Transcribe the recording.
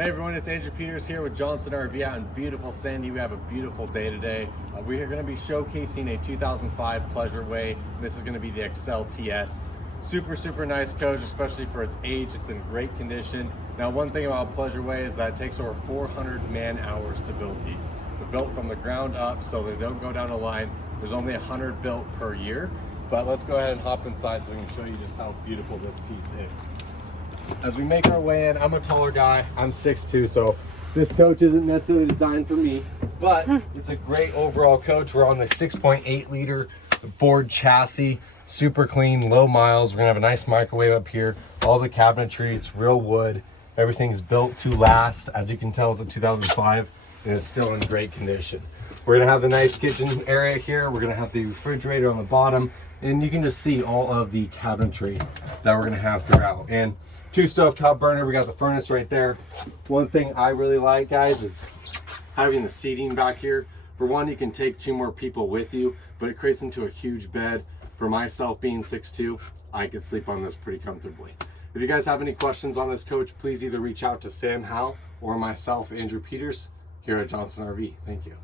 Hey everyone, it's Andrew Peters here with Johnson RV out in beautiful Sandy. We have a beautiful day today. We are going to be showcasing a 2005 Pleasureway. This is going to be the Excel TS. Super nice coach, especially for its age. It's in great condition. Now, one thing about Pleasureway is that it takes over 400 man-hours to build these. They're built from the ground up, so they don't go down a line. There's only 100 built per year. But let's go ahead and hop inside so we can show you just how beautiful this piece is. As we make our way in, I'm a taller guy, I'm 6'2", so this coach isn't necessarily designed for me, but it's a great overall coach. We're on the 6.8 liter Ford chassis, super clean, low miles. We're gonna have a nice microwave up here, all the cabinetry, it's real wood, everything's built to last. As you can tell, it's a 2005 and it's still in great condition. We're gonna have the nice kitchen area here, we're gonna have the refrigerator on the bottom, and you can just see all of the cabinetry that we're gonna have throughout. And 2 stovetop burner, we got the furnace right there. One thing I really like, guys, is having the seating back here. For one, you can take 2 more people with you, but it creates into a huge bed. For myself being 6'2", I could sleep on this pretty comfortably. If you guys have any questions on this coach, please either reach out to Sam Howell or myself, Andrew Peters, here at Johnson RV. Thank you.